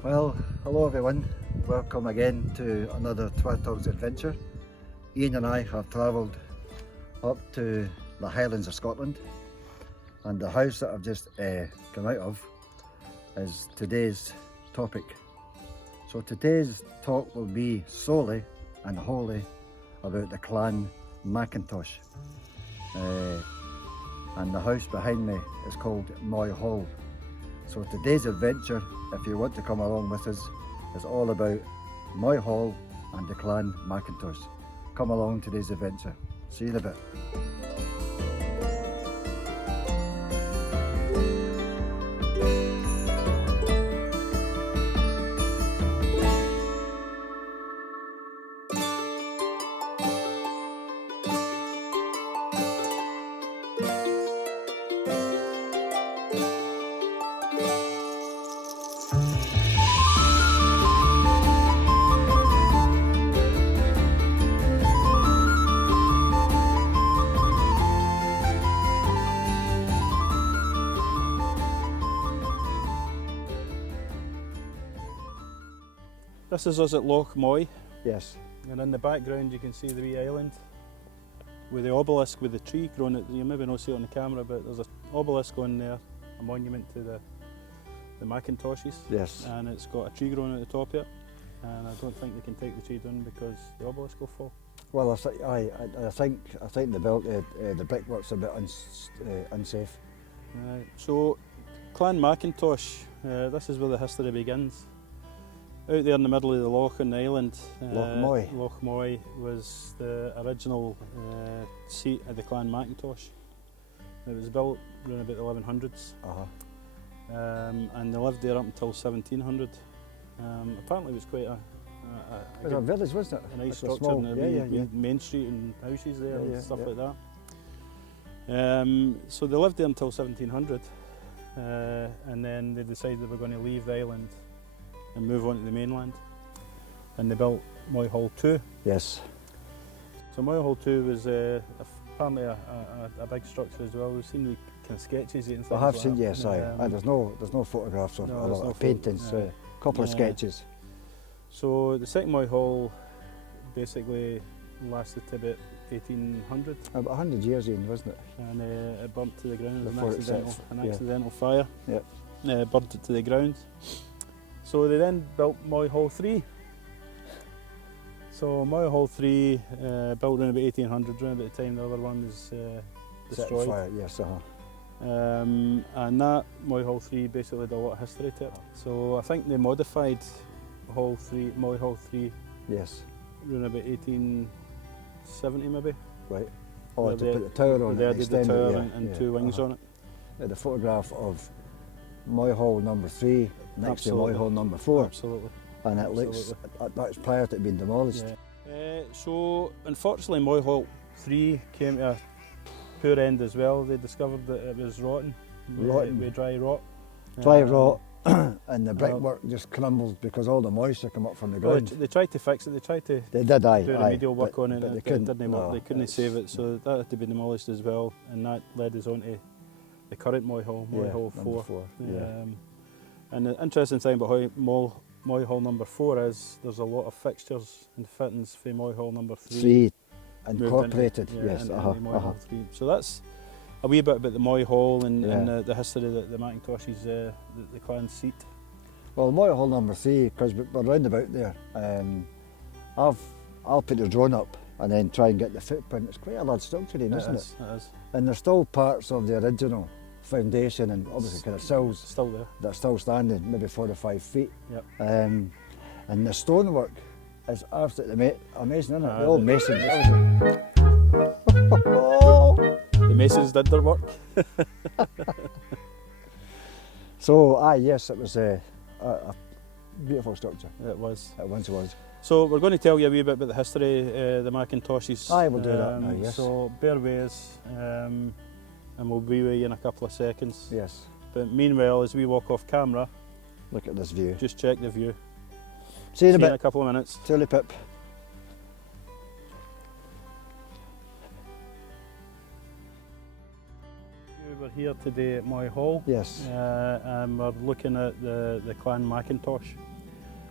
Well, hello everyone, welcome again to another Twa Togs Adventure. Ian and I have travelled up to the Highlands of Scotland, and the house that I've just come out of is today's topic. So today's talk will be solely and wholly about the Clan Mackintosh, and the house behind me is called Muy Hall. So today's adventure, if you want to come along with us, is all about Muy Hall and the Clan Mackintosh. Come along today's adventure. See you in a bit. This is us at Loch Muy, Yes. and in the background you can see the wee island with the obelisk with the tree growing. You maybe not see it on the camera, but there's an obelisk on there, a monument to the Mackintoshes. Yes. And it's got a tree growing at the top here, and I don't think they can take the tree down because the obelisk will fall. Well, I think the brickwork's a bit unsafe. So, Clan Mackintosh, this is where the history begins. Out there in the middle of the loch on the island, Loch Muy. was the original seat of the Clan Mackintosh. It was built around about the 1100s, and they lived there up until 1700. Apparently it was quite It was a village, wasn't it? a nice Like a structure, small- and yeah. main street and houses there and stuff yeah. like that. So they lived there until 1700, and then they decided they were going to leave the island and move on to the mainland, and they built Muy Hall 2. Yes. So Muy Hall 2 was apparently a big structure as well. We've seen the kind of sketches and things I have like seen, that. yes, there's no photographs or No, a there's lot no of paintings, photo- a couple of Yeah. sketches. So the second Muy Hall basically lasted to about 1800, About 100 years in, wasn't it? and it burnt to the ground. It Before was it an set, accidental fire. Yeah. Burnt it to the ground. So they then built Muy Hall 3. So Muy Hall 3 built around about 1800, around about the time the other one was Set destroyed. fire, yes, And that Muy Hall 3 basically had a lot of history to it. So I think they modified Muy Hall 3 yes, around about 1870 maybe. right. Oh, Where to they- put the tower on They it, added the extend it, tower yeah, and yeah, two wings on it. The photograph of Muy Hall number 3 next to Muy Absolutely. Hall number 4, Absolutely. and it looks, that's prior to it being demolished. Yeah. So unfortunately Muy Hall 3 came to a poor end as well. They discovered that it was rotten. With dry rot. Dry rot, and the brickwork just crumbled because all the moisture come up from the Well, ground. they tried to fix it. They tried to They did, aye, do aye, remedial work on it, but and they it couldn't. didn't work. No, They couldn't it's- save it, so that had to be demolished as well, and that led us on to the current Muy Hall, Muy Hall number 4. 4, yeah. And the interesting thing about Muy Hall number 4 is there's a lot of fixtures and fittings for Muy Hall number 3. 3 moved incorporated, into, yes, into Muy Hall 3. So that's a wee bit about the Muy Hall and the history that the Mackintoshes, the clan seat. Well, Muy Hall number 3, because we're round about there, I'll put the drone up and then try and get the footprint. It's quite a large structure, isn't it? It is. And there's still parts of the original foundation and obviously kind of sills Still there. that are still standing, maybe 4 or 5 feet. Yep. And the stonework is absolutely amazing, isn't it? Aye, The old the- masons. The masons did their work. So, yes, it was a beautiful structure. It was. It once was. So we're going to tell you a wee bit about the history of the Mackintoshes. Aye, we'll do that now, yes. So bear with us, and we'll be with you in a couple of seconds. Yes. But meanwhile, as we walk off camera, Look at this view. just check the view. See you in a See you in bit. a couple of minutes. Tilly pip. We're here today at Muy Hall. Yes. And we're looking at the Clan Mackintosh.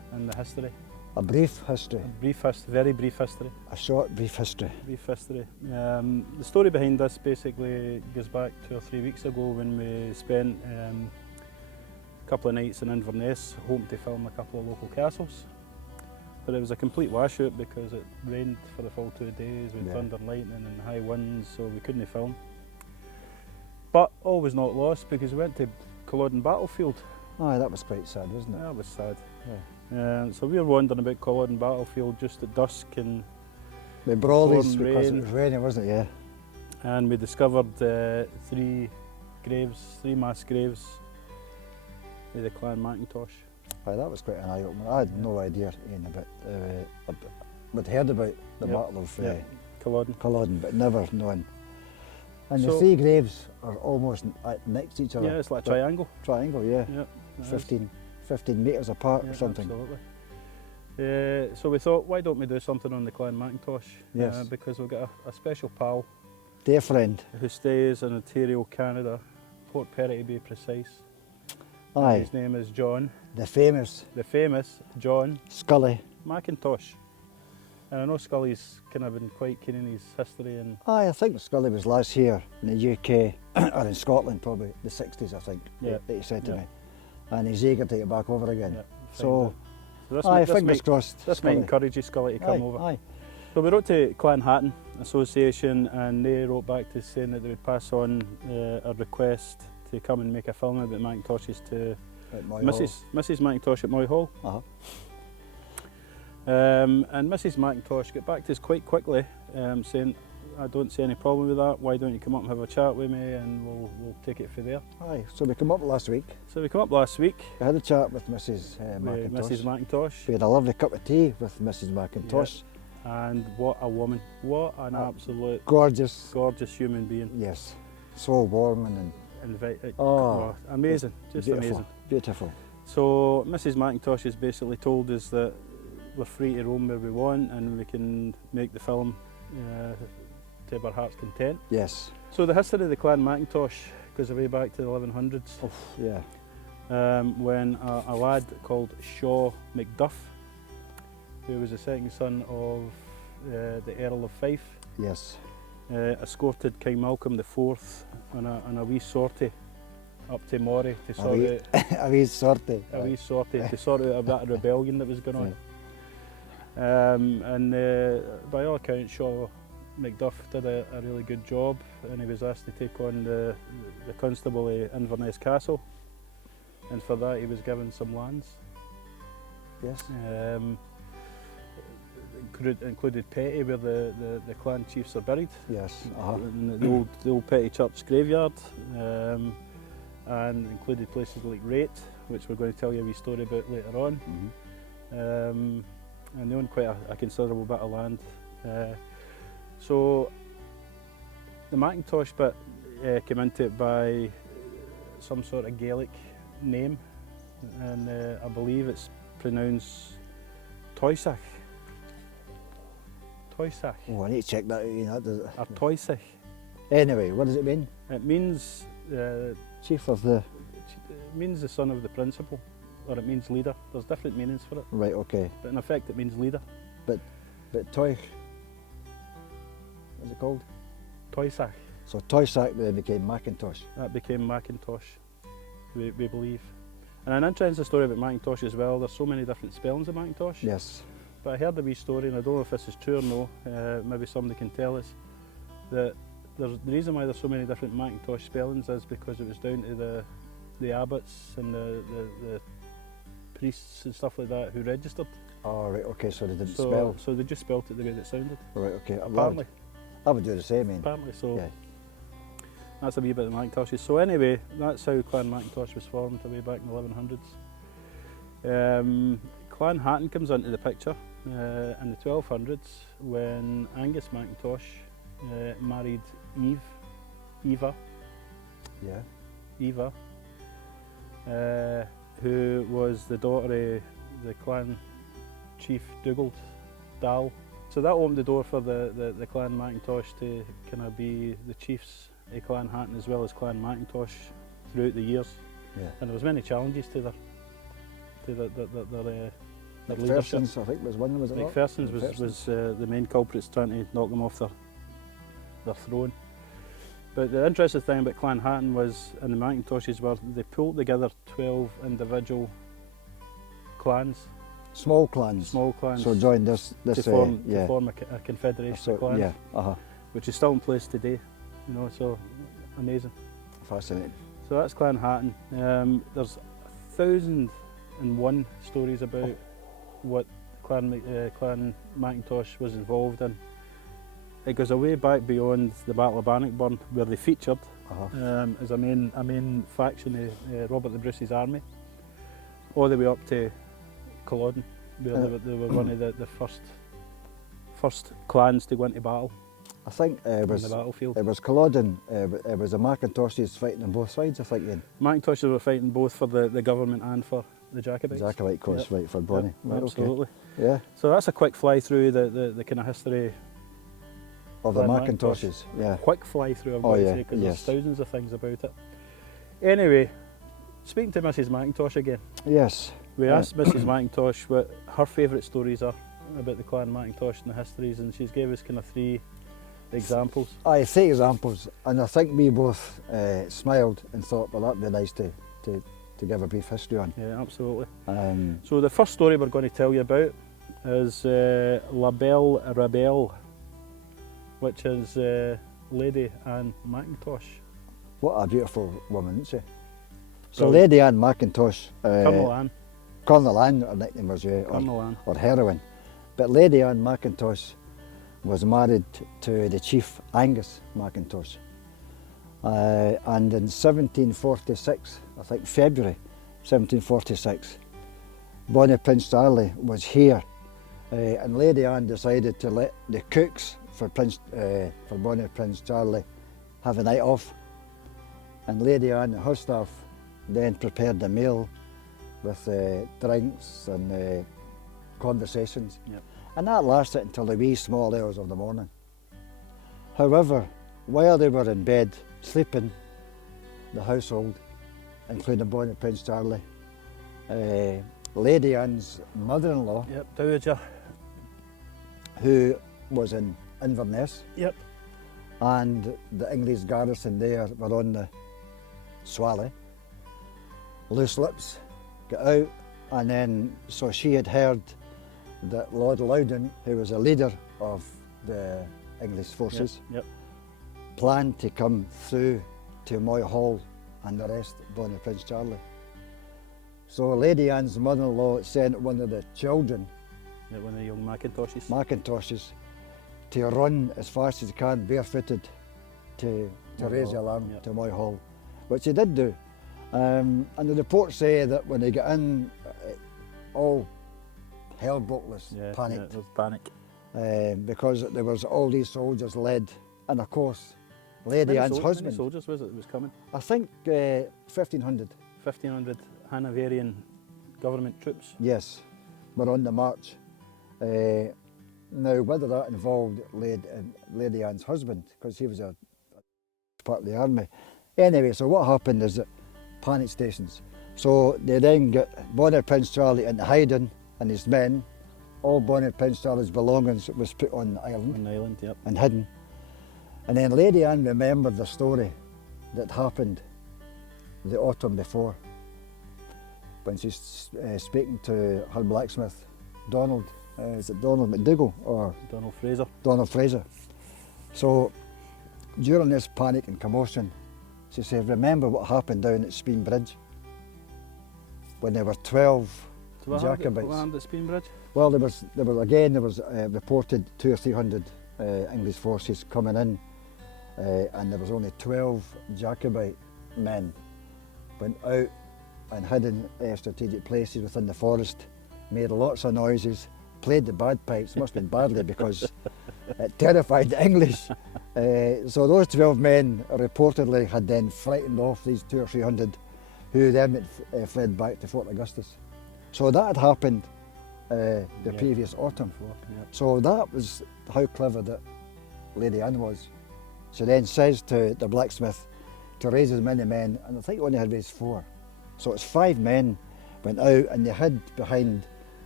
and the history. A brief history. Very brief history. A short, brief history. Brief history. The story behind this basically goes back 2 or 3 weeks ago when we spent a couple of nights in Inverness hoping to film a couple of local castles. But it was a complete washout because it rained for the full 2 days with thunder and lightning and high winds, so we couldn't film. But all was not lost because we went to Culloden battlefield. Aye, that was quite sad, wasn't it? That was sad. Yeah. So we were wandering about Culloden battlefield just at dusk, and The brawlies, pouring because rain. it was raining, wasn't it? Yeah. And we discovered 3 mass graves of the Clan Mackintosh. Aye, that was quite an eye-opener. I had no idea we'd heard about the Battle of Culloden. but never known. And the So- 3 graves are almost next to each other. Yeah, it's like a triangle. Triangle, yeah. Yep, it is. 15 metres apart Yeah, or something. Absolutely. So we thought, why don't we do something on the Clan Mackintosh? Yes. Because we've got a special pal Dear friend. who stays in Ontario, Canada, Port Perry to be precise. And Aye, his name is John, the famous the famous John Skully. Mackintosh. And I know Skully's kind of been quite keen in his history, and Aye, I think Skully was last here in the UK, or in Scotland probably, the 60s I think, Yeah. that he said to Yeah. me. And he's eager to get back over again. yeah, So, this aye, might, this, fingers might, crossed. this might Skully. encourage you, Skully, to come Aye, over. aye. So we wrote to Clan Hatton Association, and they wrote back to saying that they would pass on a request to come and make a film about Mackintoshes to At Muy Hall. Mrs Mackintosh at Muy Hall. Uh-huh. And Mrs Mackintosh got back to us quite quickly, saying, I don't see any problem with that, why don't you come up and have a chat with me and we'll take it from there. Aye, so we come up last week. So we come up last week We had a chat with Mrs with Mackintosh. Mrs Mackintosh, We had a lovely cup of tea with Mrs Mackintosh. and what a woman, what an absolute Gorgeous. gorgeous human being. Yes. So warm and Oh, amazing, just beautiful. amazing. Beautiful. So Mrs Mackintosh has basically told us that we're free to roam where we want and we can make the film to our heart's content. Yes. So the history of the Clan Mackintosh goes way back to the 1100s, Yeah. when a lad called Shaw Macduff, who was the second son of the Earl of Fife, Yes. escorted King Malcolm IV on a wee sortie up to Moray to sort wee- out A wee sortie. a wee sortie to sort out a bit of rebellion that was going on. And by all accounts, Shaw Macduff did a really good job, and he was asked to take on the constable of Inverness Castle, and for that he was given some lands. Yes. Included Petty, where the clan chiefs are buried, Yes. Uh-huh. in the old Petty Church graveyard, and included places like Rait, which we're going to tell you a wee story about later on. Mhm. And they own quite a considerable bit of land. So the Macintosh bit came into it by some sort of Gaelic name, and I believe it's pronounced Toisach. Toisach. Oh, I need to check that out. You know, does it? Or Toisach. Anyway, what does it mean? It means Chief of the. it means the son of the principal, or it means leader. There's different meanings for it, Right. Okay. but in effect it means leader. But Toy. What's it called? Toisach. So Toysack then became Mackintosh. That became Macintosh, we believe. And an interesting story about Macintosh as well, there's so many different spellings of Macintosh. Yes. But I heard a wee story, and I don't know if this is true or no, maybe somebody can tell us, that the reason why there's so many different Macintosh spellings is because it was down to the abbots and the priests and stuff like that who registered. Oh, right. Okay. So they didn't spell. So they just spelt it the way that it sounded. Right. Okay. Apparently. I would do the same. Apparently, so Yeah. that's a wee bit of the Macintoshes. So anyway, that's how Clan Mackintosh was formed way back in the 1100s. Clan Hatton comes into the picture in the 1200s when Angus Mackintosh married Eva, Yeah. who was the daughter of the clan chief Dougal Dal. So that opened the door for the Clan Mackintosh to kind of be the chiefs of Clan Hatton as well as Clan Mackintosh throughout the years. Yeah. And there was many challenges to their their leadership. McPherson's, I think, was one, was it not? McPherson's was the main culprits trying to knock them off their throne. But the interesting thing about Clan Hatton was, and the Mackintoshes were, they pulled together 12 individual clans. Small clans. Small clans. So joined this to form a confederation of clans. Yeah, which is still in place today, you know, so amazing. Fascinating. So that's Clan Hatton. There's 1,001 stories about what Clan Mackintosh was involved in. It goes away back beyond the Battle of Bannockburn, where they featured as a main faction of Robert the Bruce's army, all the way up to Culloden, where they were one of the first clans to go into battle. I think on the battlefield. It was Culloden, it was the Mackintoshes fighting on both sides, I think. Then. Macintoshes were fighting both for the government and for the Jacobites. Jacobite cause, right, for Bonnie. Yep, right, absolutely. Okay. Yeah. So that's a quick fly through the kind of history of the Mackintoshes. Yeah. Quick fly through, I'm going to say, because there's thousands of things about it. Anyway, speaking to Mrs Mackintosh again. Yes. We asked Mrs Mackintosh what her favourite stories are about the Clan Mackintosh and the histories, and she's gave us kind of 3 examples. Aye, 3 examples, and I think we both smiled and thought, well, that'd be nice to give a brief history on. Yeah, absolutely. So the first story we're going to tell you about is La Belle Rebelle, which is Lady Anne Mackintosh. What a beautiful woman, isn't she? So Lady Anne Mackintosh, Colonel Anne. Colonel Anne, her nickname was, Colonel Anne. or heroine. But Lady Anne Mackintosh was married to the chief Angus Mackintosh. And in 1746, I think February 1746, Bonnie Prince Charlie was here, and Lady Anne decided to let the cooks for Bonnie Prince Charlie have a night off, and Lady Anne and her staff then prepared the meal with drinks and conversations. Yep. And that lasted until the wee small hours of the morning. However, while they were in bed sleeping, the household, including Bonnie Prince Charlie, Lady Anne's mother-in-law, Dowager, who was in Inverness, and the English garrison there were on the Swally, loose lips, got out, and then so she had heard that Lord Loudon, who was a leader of the English forces, planned to come through to Muy Hall and arrest Bonnie Prince Charlie. So Lady Anne's mother-in-law sent one of the children, one of the young Mackintoshes, to run as fast as he can, barefooted, to raise the alarm to Muy Hall, which he did do. And the reports say that when they got in, all hell broke loose, panicked. There was panic. Because there was all these soldiers led, and of course, Lady Anne's husband. How many soldiers was coming? I think 1,500. 1,500 Hanoverian government troops? Yes, were on the march. Now, whether that involved Lady Anne's husband, because he was a part of the army. Anyway, so what happened is that panic stations. So they then got Bonnie Prince Charlie into hiding, and his men, all Bonnie Prince Charlie's belongings was put on the island. On the island, and hidden. And then Lady Anne remembered the story that happened the autumn before, when she's speaking to her blacksmith, Donald. Is it Donald McDougall or Donald Fraser? Donald Fraser. So during this panic and commotion, she said, remember what happened down at Speen Bridge when there were 12 Jacobites. What happened at Speen Bridge? Well, there was reported 200 or 300 English forces coming in, and there was only 12 Jacobite men went out and hid in strategic places within the forest, made lots of noises, played the bagpipes, must have been badly because it terrified the English. So those 12 men reportedly had then frightened off these 200 or 300 who then fled back to Fort Augustus. So that had happened the previous autumn. So that was how clever that Lady Anne was. She then says to the blacksmith to raise as many men, and I think he only had raised 4. So it's 5 men went out and they hid behind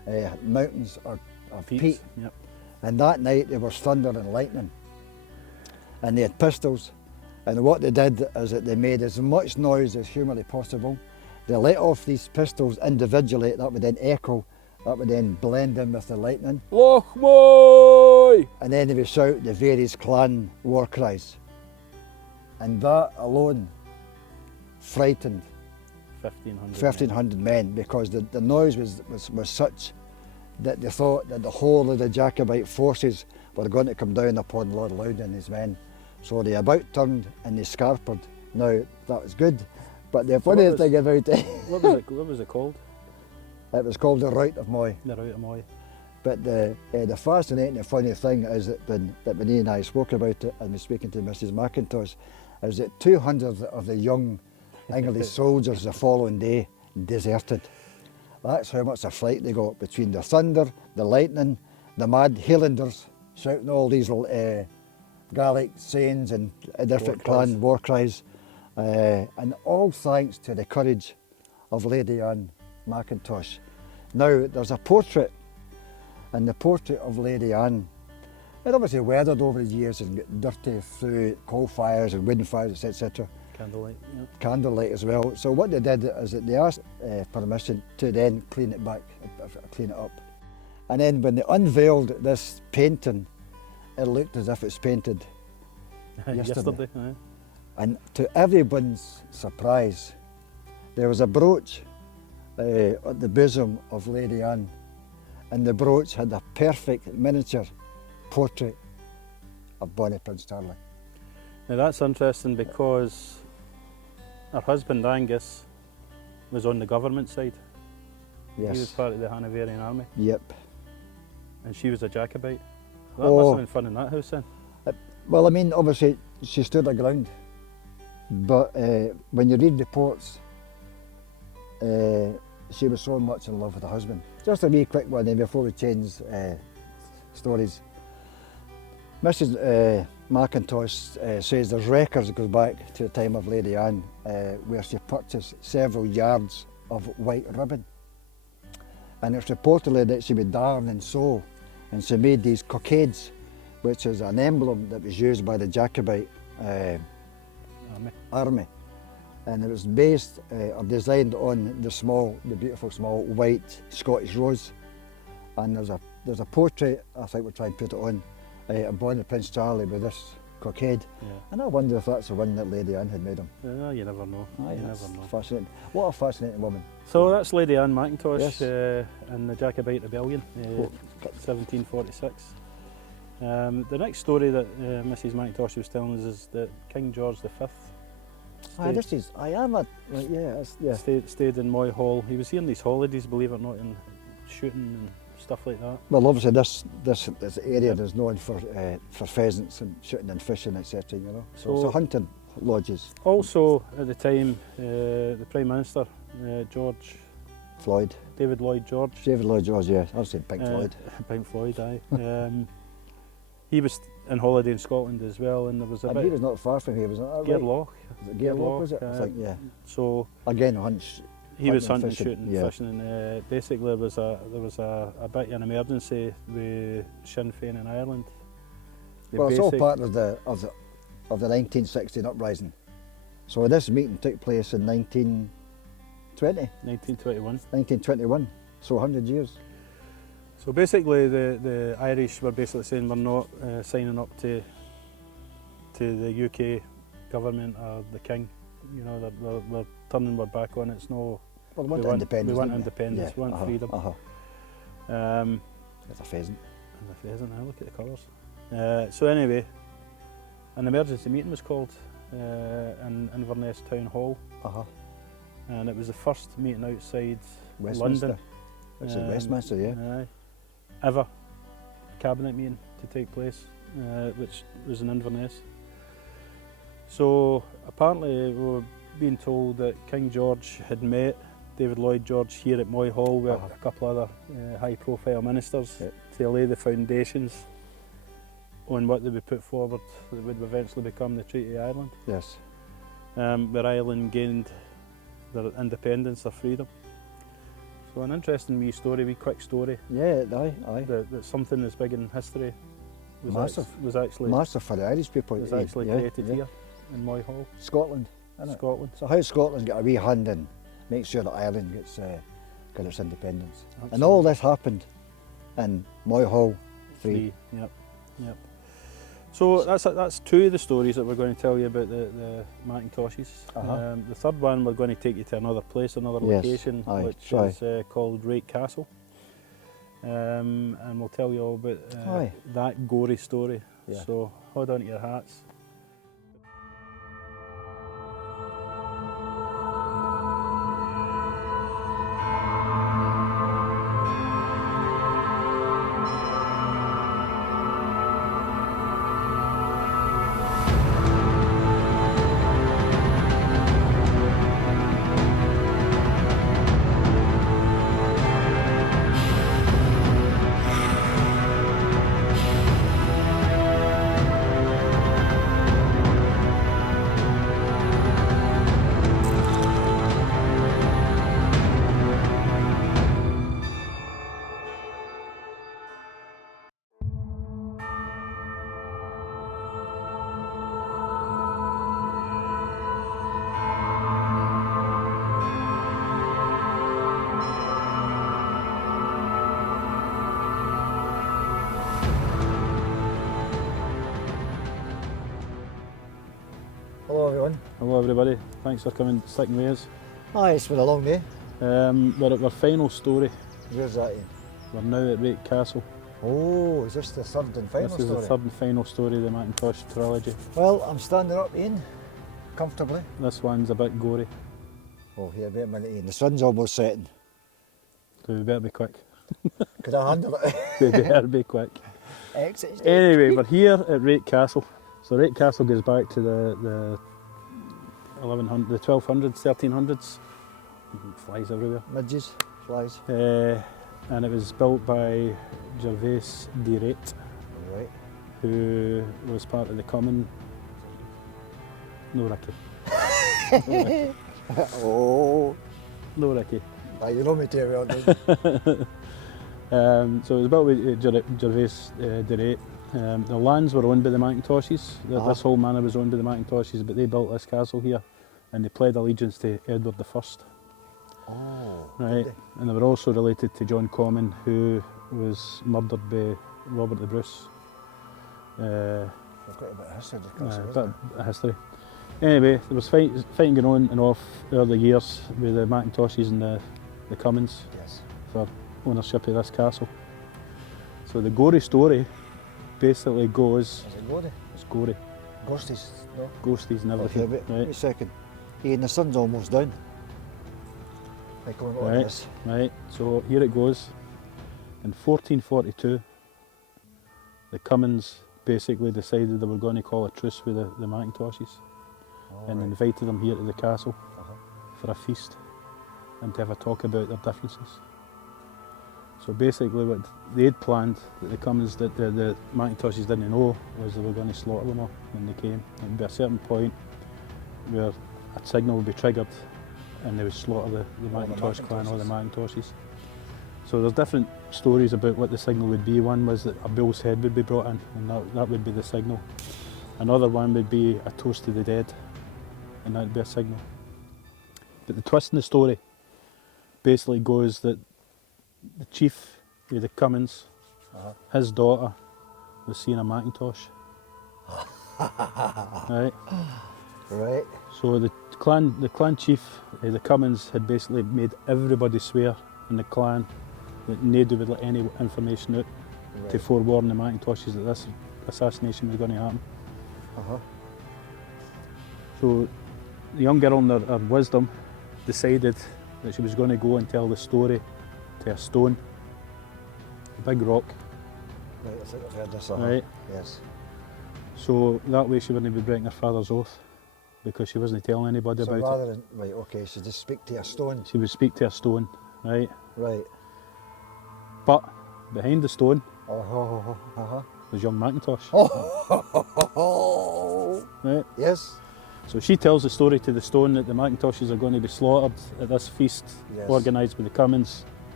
mountains of peat. Yep. And that night there was thunder and lightning. And they had pistols. And what they did is that they made as much noise as humanly possible. They let off these pistols individually, that would then echo, that would then blend in with the lightning. Loch Moy! And then they would shout the various clan war cries. And that alone frightened 1,500 men, because the noise was such that they thought that the whole of the Jacobite forces were going to come down upon Lord Loudon and his men. So they about turned and they scarpered. Now, that was good, but the funny thing about it... what was it called? It was called the Rait of Muy. The Rait of Muy. But the fascinating and funny thing is that when he and I spoke about it, and was speaking to Mrs Mackintosh, is that 200 of the young English soldiers the following day deserted. That's how much of fright they got between the thunder, the lightning, the mad Highlanders shouting all these Gaelic sayings and different clan war cries, and all thanks to the courage of Lady Anne Mackintosh. Now there's a portrait, and the portrait of Lady Anne, it obviously weathered over the years and got dirty through coal fires and wind fires, etc. Candlelight, yeah. Candlelight as well. So what they did is that they asked permission to then clean it back, clean it up. And then when they unveiled this painting, it looked as if it's painted yesterday. Aye. And to everyone's surprise, there was a brooch at the bosom of Lady Anne, and the brooch had a perfect miniature portrait of Bonnie Prince Charlie. Now that's interesting because her husband Angus was on the government side. Yes. He was part of the Hanoverian army. Yep. And she was a Jacobite. That must have been fun in that house then. Well, I mean, obviously she stood her ground, but when you read reports, she was so much in love with her husband. Just a wee quick one then before we change stories. Mrs Mackintosh says there's records that goes back to the time of Lady Anne where she purchased several yards of white ribbon. And it's reportedly that she would darn and sew, and she made these cockades, which is an emblem that was used by the Jacobite army. And it was based or designed on the beautiful small white Scottish rose. And there's a portrait, I think we'll try and put it on, of Bonnie Prince Charlie with this cockade. Yeah. And I wonder if that's the one that Lady Anne had made him. Yeah, you never know. You never know. Fascinating. What a fascinating woman. So that's Lady Anne Mackintosh, yes. And the Jacobite Rebellion, 1746. The next story that Mrs Mackintosh was telling us is that King George V stayed in Muy Hall. He was here on these holidays, believe it or not, and shooting and stuff like that. Well, obviously this area is known for pheasants and shooting and fishing, etc. You know, so it's a hunting lodges. Also at the time, the Prime Minister David Lloyd George. David Lloyd George, yeah, I was saying Pink Floyd. Pink Floyd, aye. He was on holiday in Scotland as well, and there was he was not far from here, was it? Gairloch. Gairloch, was it? I think, yeah. So again, he was hunting, fishing. shooting, fishing, and basically there was a bit of an emergency with Sinn Féin in Ireland. Well, it's all part of the 1916 uprising. So this meeting took place in 1921. So 100 years. So basically, the Irish were basically saying we're not signing up to the UK government or the king. You know, we're turning our back on it. It's no. Well, we want independence. We want independence. We want freedom. It's a pheasant. And a pheasant. I look at the colours. So anyway, an emergency meeting was called in Inverness Town Hall, and it was the first meeting outside Westminster. London. Which is Westminster, yeah. Ever cabinet meeting to take place, which was in Inverness. So apparently we were being told that King George had met David Lloyd George here at Muy Hall with a couple other high-profile ministers to lay the foundations on what they would put forward that would eventually become the Treaty of Ireland. Yes. Where Ireland gained their independence, their freedom. So an interesting wee story, wee quick story. Yeah, aye. That something that's big in history was Massive. was actually Massive for the Irish people. was actually created here in Muy Hall, Scotland, isn't Scotland. it? So how Scotland's got a wee hand in make sure that Ireland gets got its independence. Absolutely. And all this happened in Muy Hall 3. Yep. So that's two of the stories that we're going to tell you about the Mackintoshes. The third one, we're going to take you to another place, another location, which is called Rait Castle. And we'll tell you all about that Gory story. Yeah. So hold on to your hats. Hello everyone. Hello everybody, thanks for coming, sticking with us. Aye, it's been a long day. We're at our final story. Where's that in? We're now at Rait Castle. Oh, is this the third and final This is story? the third and final story of the Macintosh trilogy. Well, I'm standing up, Ian, comfortably. This one's a bit gory, Oh, here, wait a minute, Ian. The sun's almost setting. so we better be quick. Could I handle it? We better be quick. Exit. Anyway, we're here at Rait Castle. So Rait Castle goes back to the 1100, the 1200s, 1300s. Flies everywhere. Midges, flies. And it was built by Gervais de Rait, Right. who was part of the common. No, Ricky. Oh. No, Ricky. Aye, you know me too well, don't So it was built with Gervais de Rait. The lands were owned by the Mackintoshes. This whole manor was owned by the Mackintoshes, but they built this castle here and they pledged allegiance to Edward I. Oh. Right, and they were also related to John Comyn, who was murdered by Robert the Bruce. I've got a bit of history to discuss, A bit of history. Anyway, there was fighting going on and off early years with the Mackintoshes and the Cummins Yes. for ownership of this castle. So the Gory story basically goes, Is it Gory? it's gory, Ghosties, no? ghosties and Okay, everything. wait a second. Ian, the sun's almost down. Like going on this. Right, so here it goes. In 1442, the Cummins basically decided they were going to call a truce with the Mackintoshes and invited them here to the castle for a feast and to have a talk about their differences. So basically what they had planned, that the Cummins, that the Mackintoshes didn't know, was they were going to slaughter them all when they came. There would be a certain point where a signal would be triggered and they would slaughter the Mackintosh clan, all the Mackintoshes. So there's different stories about what the signal would be. One was that a bull's head would be brought in and that would be the signal. Another one would be a toast to the dead and that would be a signal. But the twist in the story basically goes that the chief of the Cummins, his daughter was seeing a Mackintosh. Right. Right. So the clan chief, the Cummins, had basically made everybody swear in the clan that nobody would let any information out to forewarn the Mackintoshes that this assassination was going to happen. So the young girl in her wisdom decided that she was going to go and tell the story to a stone, a big rock. Right, I think I've heard this. Right. Yes. So that way she wouldn't be breaking her father's oath because she wasn't telling anybody So about rather than, right, okay, so just speak to a stone. it. She would speak to a stone, right? Right. But behind the stone Uh-huh. was young Macintosh. Oh. Right? Yes. So she tells the story to the stone that the Mackintoshes are going to be slaughtered at this feast Yes. organised by the Cummins.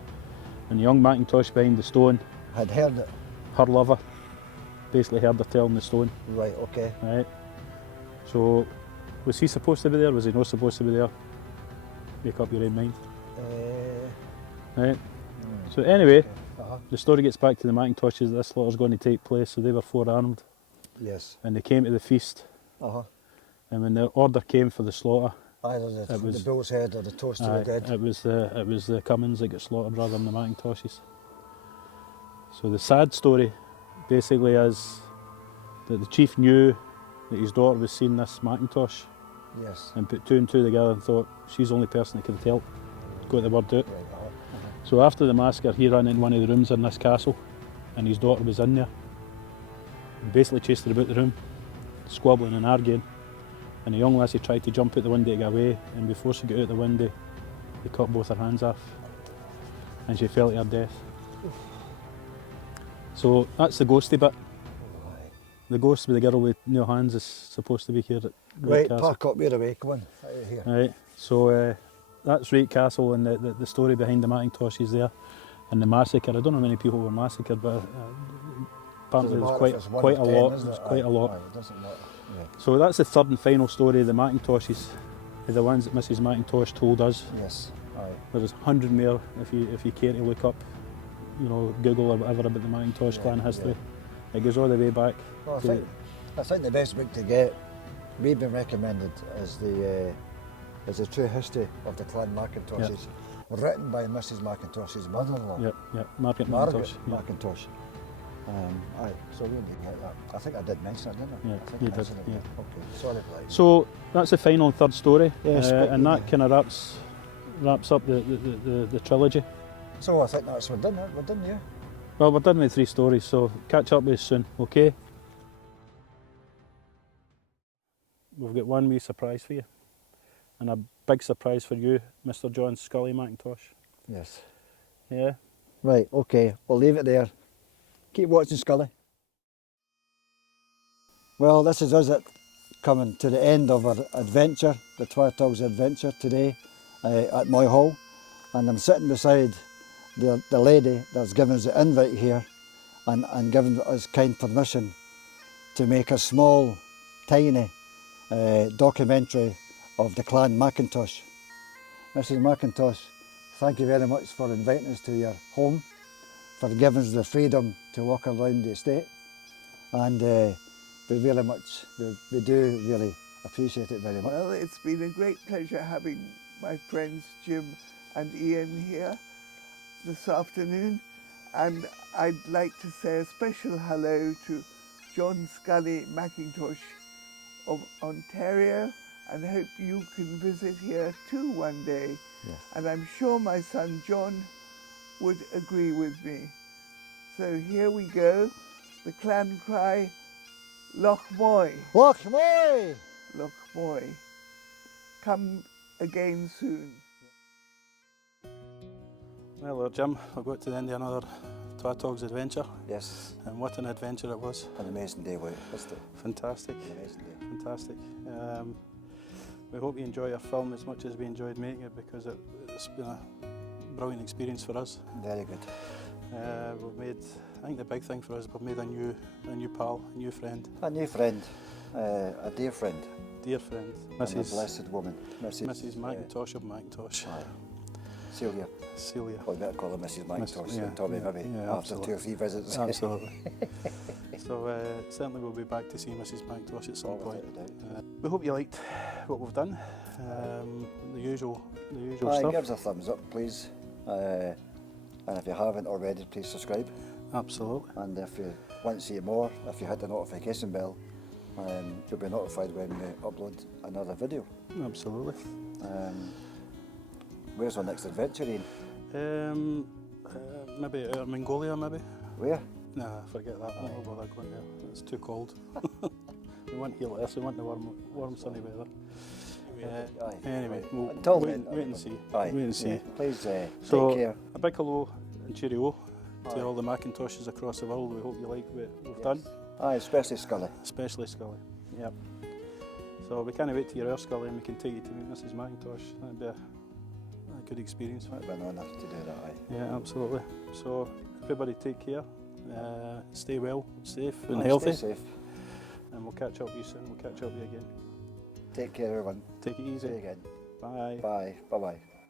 And the young Macintosh behind the stone, Had heard it. her lover, basically heard her telling the stone. Right, okay. Right. So, was he supposed to be there? Was he not supposed to be there? Make up your own mind. Right. So anyway, the story gets back to the Macintoshes. This slaughter's going to take place. So they were forearmed. Yes. And they came to the feast. And when the order came for the slaughter, Either the bull's head or the toast to the dead. it was the Cummins that got slaughtered rather than the Macintoshes. So the sad story basically is that the chief knew that his daughter was seeing this Mackintosh. Yes. And put two and two together and thought, she's the only person that could tell, got the word out. So after the massacre, he ran in one of the rooms in this castle, and his daughter was in there. And basically chased her about the room, squabbling and arguing. And a young lassie tried to jump out the window to get away, and before she got out the window, they cut both her hands off, and she fell to her death. So that's the ghosty bit. The ghost with the girl with no hands is supposed to be here at Rait Castle. Park up, we're away, come on, out of here. Right, so that's Rait Castle, and the story behind the Macintoshes there, and the massacre. I don't know how many people were massacred, but apparently there was quite a lot. It was quite a lot. It doesn't matter. Yeah. So that's the third and final story of the Macintoshes, the ones that Mrs Mackintosh told us. Yes. There's 100 more if you care to look up, you know, Google or whatever about the Mackintosh clan history. It goes all the way back. Well, I think the best book to get, we've been recommended, is the true history of the Clan Mackintoshes, written by Mrs Mackintosh's mother-in-law. Margaret Mackintosh. So we need to get that. I think I did mention it, didn't I? Yeah, I think you I did. mentioned it. Okay, sorry for that. So that's the final and third story, Yes, and that kind of wraps up the trilogy. So I think that's we're done, yeah? Well, we're done with 3 stories, so catch up with us soon, okay? We've got one wee surprise for you, and a big surprise for you, Mr John Skully Mackintosh. Yes. Yeah? Right, okay, we'll leave it there. Keep watching Skully. Well, this is us coming to the end of our adventure, the Twa Togs Adventure today at Muy Hall, and I'm sitting beside the lady that's given us the invite here and given us kind permission to make a small, tiny documentary of the Clan Mackintosh. Mrs Mackintosh, thank you very much for inviting us to your home, for giving us the freedom to walk around the estate, and we do really appreciate it very much. Well, it's been a great pleasure having my friends Jim and Ian here this afternoon, and I'd like to say a special hello to John Skully Mackintosh of Ontario, and hope you can visit here too one day. Yes. And I'm sure my son John would agree with me. So here we go, the clan cry, Loch Muy. Loch Muy! Loch Muy. Come again soon. Well, there, Jim, we've got to the end of another Twa Togs adventure. Yes. And what an adventure it was. An amazing day, wasn't it? Fantastic. An amazing day. Fantastic. We hope you enjoy our film as much as we enjoyed making it, because it's been a brilliant experience for us. Very good. We've made, I think the big thing for us, we've made a new pal, a new friend. A new friend, a dear friend. Dear friend. A blessed woman. Mrs Mackintosh of Mackintosh. Celia. Well, we better call her Mrs Mackintosh soon, Tommy, maybe after absolutely. 2 or 3 visits. Absolutely. So certainly we'll be back to see Mrs Mackintosh at some point. We hope you liked what we've done. The usual stuff. Give us a thumbs up, please. And if you haven't already, please subscribe. Absolutely. And if you want to see more, if you hit the notification bell, you'll be notified when we upload another video. Absolutely. Where's our next adventure, Ian? Maybe out of Mongolia, maybe. Where? Nah, forget that. I don't know about that going there. It's too cold. We want here less. We want the warm sunny weather. Anyway, we'll wait and see. Wait and see. Yeah. Please take care. A big hello and cheerio to all the Mackintoshes across the world. We hope you like what we've done. Especially Skully. Especially Skully. Yep. So we can't wait to hear our Skully, and we can take you to meet Mrs Mackintosh. That'd be a good experience. It'd be an honour to do that, aye. Yeah, absolutely. So everybody take care, stay well, safe and Aye, healthy, Stay safe. and we'll catch up with you soon. We'll catch up with you again. Take care, everyone. Take it See you easy. again. Bye. Bye. Bye-bye.